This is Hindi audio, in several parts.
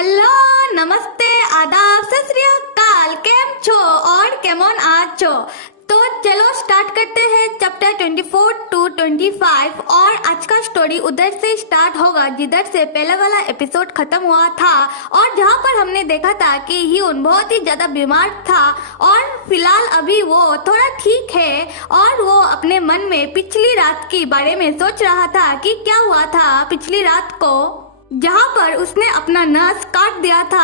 हेलो, नमस्ते, आदाब, सत श्री अकाल। केम छो और केमन आछो। तो चलो स्टार्ट करते हैं चैप्टर 24 to 25 और आज का स्टोरी उधर से स्टार्ट होगा जिधर से पहले वाला एपिसोड खत्म हुआ था और जहां पर हमने देखा था कि ह्यून बहुत ही ज्यादा बीमार था और फिलहाल अभी वो थोड़ा ठीक है और वो अपने मन में पिछली रात के बारे में सोच रहा था कि क्या हुआ था पिछली रात को, जहाँ पर उसने अपना नस काट दिया था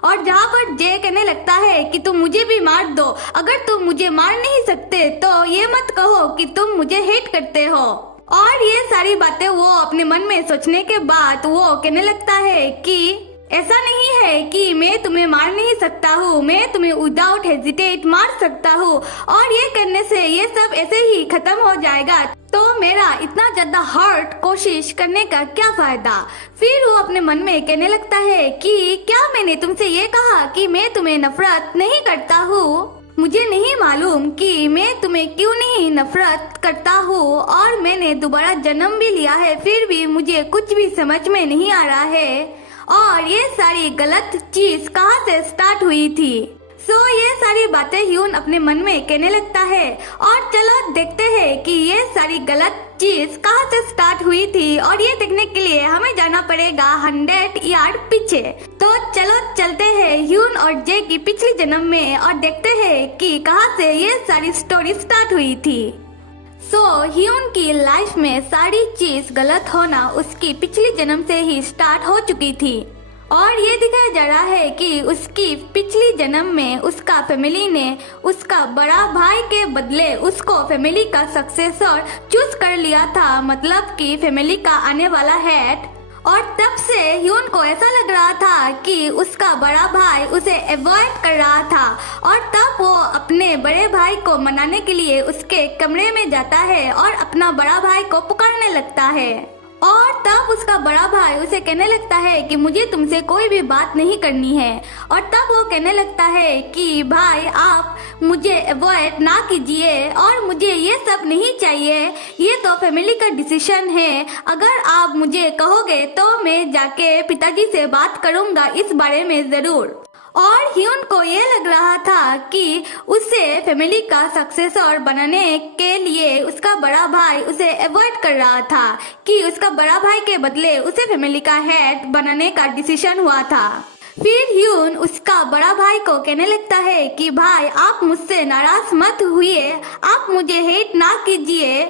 और जहाँ पर जे कहने लगता है कि तुम मुझे भी मार दो, अगर तुम मुझे मार नहीं सकते तो ये मत कहो कि तुम मुझे हेट करते हो। और ये सारी बातें वो अपने मन में सोचने के बाद वो कहने लगता है कि ऐसा नहीं है कि मैं तुम्हें मार नहीं सकता हूँ, मैं तुम्हें विदाउट हेजिटेट मार सकता हूँ और ये करने से ये सब ऐसे ही खत्म हो जाएगा, तो मेरा इतना ज्यादा हर्ट कोशिश करने का क्या फायदा। फिर वो अपने मन में कहने लगता है कि क्या मैंने तुमसे ये कहा कि मैं तुम्हें नफरत नहीं करता हूँ, मुझे नहीं मालूम कि मैं तुम्हें क्यों नहीं नफरत करता हूँ और मैंने दोबारा जन्म भी लिया है फिर भी मुझे कुछ भी समझ में नहीं आ रहा है और ये सारी गलत चीज कहाँ से स्टार्ट हुई थी। ये सारी बातें ह्यून अपने मन में कहने लगता है और चलो देखते हैं कि ये सारी गलत चीज कहाँ से स्टार्ट हुई थी और ये देखने के लिए हमें जाना पड़ेगा 100 यार्ड पीछे। तो चलो चलते हैं ह्यून और जे की पिछले जन्म में और देखते हैं कि कहाँ से ये सारी स्टोरी स्टार्ट हुई थी। ह्यून की लाइफ में सारी चीज गलत होना उसकी पिछली जन्म से ही स्टार्ट हो चुकी थी और ये दिखाया जा रहा है कि उसकी पिछली जन्म में उसका फैमिली ने उसका बड़ा भाई के बदले उसको फैमिली का सक्सेसर चूज कर लिया था, मतलब कि फैमिली का आने वाला हेड। और तब से ह्यून को ऐसा लग रहा था कि उसका बड़ा भाई उसे अवॉइड कर रहा था और तब वो अपने बड़े भाई को मनाने के लिए उसके कमरे में जाता है और अपना बड़ा भाई को पुकारने लगता है और तब उसका बड़ा भाई उसे कहने लगता है कि मुझे तुमसे कोई भी बात नहीं करनी है और तब वो कहने लगता है कि भाई आप मुझे अवॉइड ना कीजिए और मुझे ये सब नहीं चाहिए, ये तो फैमिली का डिसीजन है, अगर आप मुझे कहोगे तो मैं जाके पिताजी से बात करूंगा इस बारे में जरूर। और ह्यून को ये लग रहा था कि उसे फैमिली का सक्सेसर बनाने के लिए उसका बड़ा भाई उसे अवॉइड कर रहा था कि उसका बड़ा भाई के बदले उसे फैमिली का हेड बनाने का डिसीजन हुआ था। फिर ह्यून उसका बड़ा भाई को कहने लगता है कि भाई आप मुझसे नाराज मत हुए, आप मुझे हेट ना कीजिए,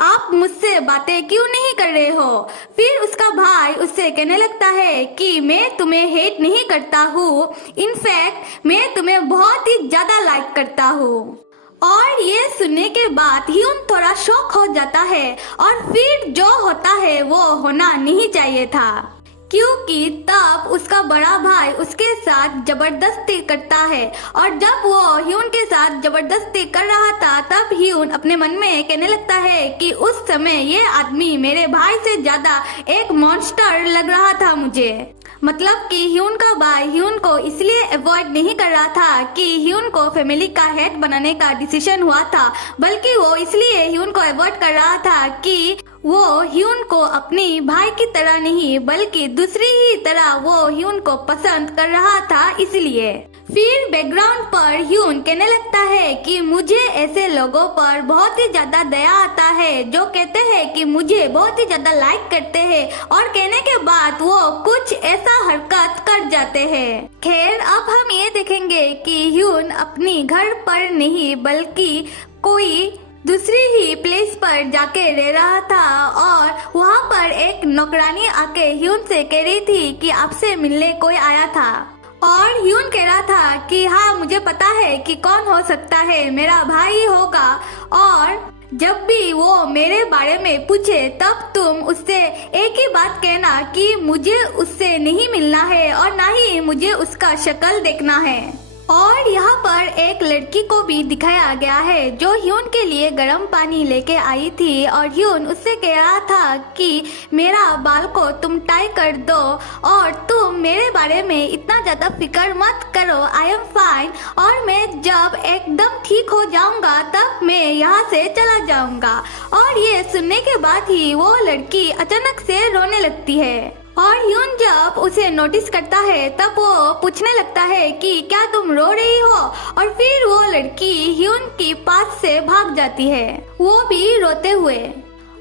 आप मुझसे बातें क्यों नहीं कर रहे हो। फिर उसका भाई उससे कहने लगता है कि मैं तुम्हें हेट नहीं करता हूँ, इनफैक्ट मैं तुम्हें बहुत ही ज्यादा लाइक करता हूँ। और ये सुनने के बाद ह्यून थोड़ा शॉक हो जाता है और फिर जो होता है वो होना नहीं चाहिए था, क्योंकि तब उसका बड़ा भाई उसके साथ जबरदस्ती करता है और जब वो ह्यून के साथ जबरदस्ती कर रहा था तब ह्यून अपने मन में कहने लगता है कि उस समय ये आदमी मेरे भाई से ज्यादा एक मॉन्स्टर लग रहा था मुझे, मतलब कि ह्यून का भाई ह्यून को इसलिए अवॉइड नहीं कर रहा था कि ह्यून को फैमिली का हेड बनाने का डिसीजन हुआ था, बल्कि वो इसलिए ह्यून को अवॉइड कर रहा था कि वो ह्यून को अपनी भाई की तरह नहीं बल्कि दूसरी ही तरह वो ह्यून को पसंद कर रहा था, इसलिए। फिर बैकग्राउंड पर ह्यून कहने लगता है कि मुझे ऐसे लोगों पर बहुत ही ज्यादा दया आता है जो कहते हैं कि मुझे बहुत ही ज्यादा लाइक करते हैं और कहने के बाद वो कुछ ऐसा हरकत कर जाते हैं। खैर अब हम ये देखेंगे कि ह्यून अपनी घर पर नहीं बल्कि कोई दूसरी ही प्लेस पर जाके रह रहा था और वहाँ पर एक नौकरानी आके ह्यून से कह रही थी कि आपसे मिलने कोई आया था और ह्यून कह रहा था कि हाँ मुझे पता है कि कौन हो सकता है, मेरा भाई होगा और जब भी वो मेरे बारे में पूछे तब तुम उससे एक ही बात कहना कि मुझे उससे नहीं मिलना है और ना ही मुझे उसका शक्ल देखना है। और यहाँ पर एक लड़की को भी दिखाया गया है जो ह्यून के लिए गर्म पानी लेके आई थी और ह्यून उससे कह रहा था कि मेरा बाल को तुम टाई कर दो और तुम मेरे बारे में इतना ज्यादा फिक्र मत करो, आई एम फाइन और मैं जब एकदम ठीक हो जाऊंगा तब मैं यहाँ से चला जाऊंगा। और ये सुनने के बाद ही वो लड़की अचानक से रोने लगती है और ह्यून जब उसे नोटिस करता है तब वो पूछने लगता है कि क्या तुम रो रही हो, और फिर वो लड़की ह्यून की पास से भाग जाती है, वो भी रोते हुए।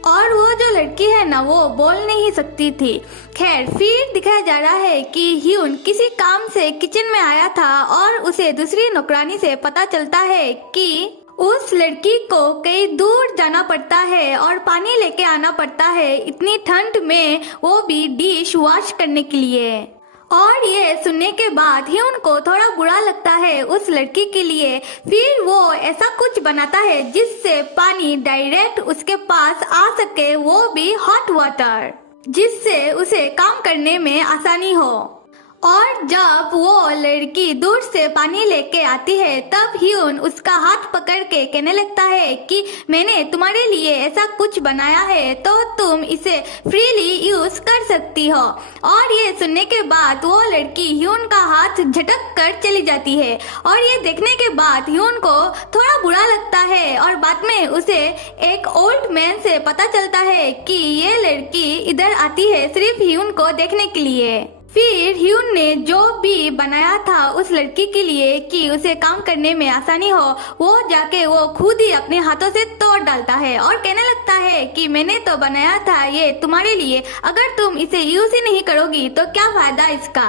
और वो जो लड़की है ना, वो बोल नहीं सकती थी। खैर, फिर दिखाया जा रहा है कि ह्यून किसी काम से किचन में आया था और उसे दूसरी नौकरानी से पता चलता है कि उस लड़की को कहीं दूर जाना पड़ता है और पानी लेके आना पड़ता है इतनी ठंड में, वो भी डिश वॉश करने के लिए। और ये सुनने के बाद ह्यून को थोड़ा बुरा लगता है उस लड़की के लिए। फिर वो ऐसा कुछ बनाता है जिससे पानी डायरेक्ट उसके पास आ सके, वो भी हॉट वाटर, जिससे उसे काम करने में आसानी हो। और जब वो लड़की दूर से पानी लेके आती है तब ह्यून उसका हाथ पकड़ के कहने लगता है कि मैंने तुम्हारे लिए ऐसा कुछ बनाया है तो तुम इसे फ्रीली यूज कर सकती हो। और ये सुनने के बाद वो लड़की ह्यून का हाथ झटक कर चली जाती है। और ये देखने के बाद ह्यून को थोड़ा बुरा लगता है और बाद में उसे एक ओल्ड मैन से पता चलता है कि ये लड़की इधर आती है सिर्फ ह्यून को देखने के लिए। फिर ह्यून ने जो भी बनाया था उस लड़की के लिए कि उसे काम करने में आसानी हो, वो जाके वो खुद ही अपने हाथों से तोड़ डालता है और कहने लगता है कि मैंने तो बनाया था ये तुम्हारे लिए, अगर तुम इसे यूज ही नहीं करोगी तो क्या फायदा इसका।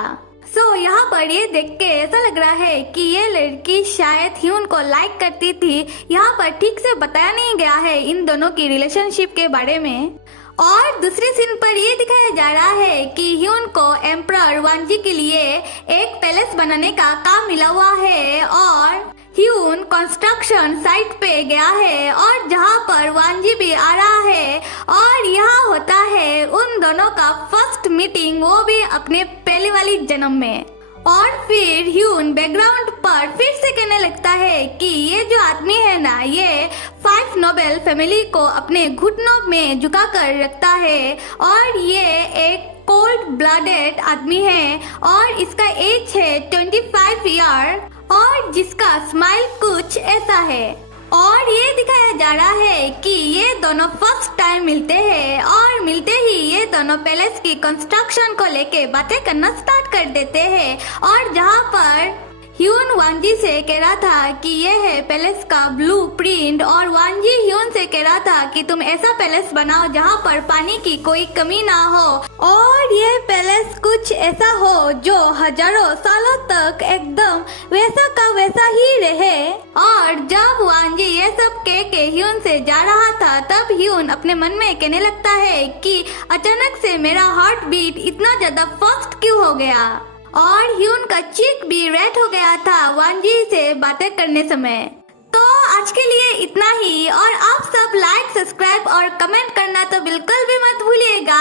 यहाँ पर ये देख के ऐसा लग रहा है कि ये लड़की शायद ह्यून को लाइक करती थी। यहाँ पर ठीक से बताया नहीं गया है इन दोनों की रिलेशनशिप के बारे में। और दूसरे सीन पर ये दिखाया जा रहा है कि ह्यून को एम्परर वांजी के लिए एक पैलेस बनाने का काम मिला हुआ है और ह्यून कंस्ट्रक्शन साइट पे गया है और जहाँ पर वांजी भी आ रहा है और यहाँ होता है उन दोनों का फर्स्ट मीटिंग, वो भी अपने पहले वाली जन्म में। और फिर ह्यून बैकग्राउंड पर फिर से कहने लगता है कि ये जो आदमी है ना, ये 5 नोबेल फैमिली को अपने घुटनों में झुका कर रखता है और ये एक कोल्ड ब्लडेड आदमी है और इसका एज है 25 ईयर और जिसका स्माइल कुछ ऐसा है। और ये दिखाया जा रहा है कि ये दोनों फर्स्ट टाइम मिलते हैं और मिलते ही ये दोनों पैलेस की कंस्ट्रक्शन को लेके बातें करना स्टार्ट कर देते हैं। और जहाँ पर ह्यून वांजी से कह रहा था कि ये है पैलेस का ब्लूप्रिंट और वांजी ह्यून से कह रहा था कि तुम ऐसा पैलेस बनाओ जहाँ पर पानी की कोई कमी ना हो और ये पैलेस कुछ ऐसा हो जो हजारों सालों तक एकदम वैसा का वैसा ही रहे। और जब वांजी ये सब कह के ह्यून से जा रहा था तब ह्यून अपने मन में कहने लगता है कि अचानक से मेरा हार्ट बीट इतना ज्यादा फास्ट क्यों हो गया। और ह्यून का चीक भी रेड हो गया था वांजी से बातें करने समय। तो आज के लिए इतना ही और आप सब लाइक, सब्सक्राइब और कमेंट करना तो बिल्कुल भी मत भूलिएगा।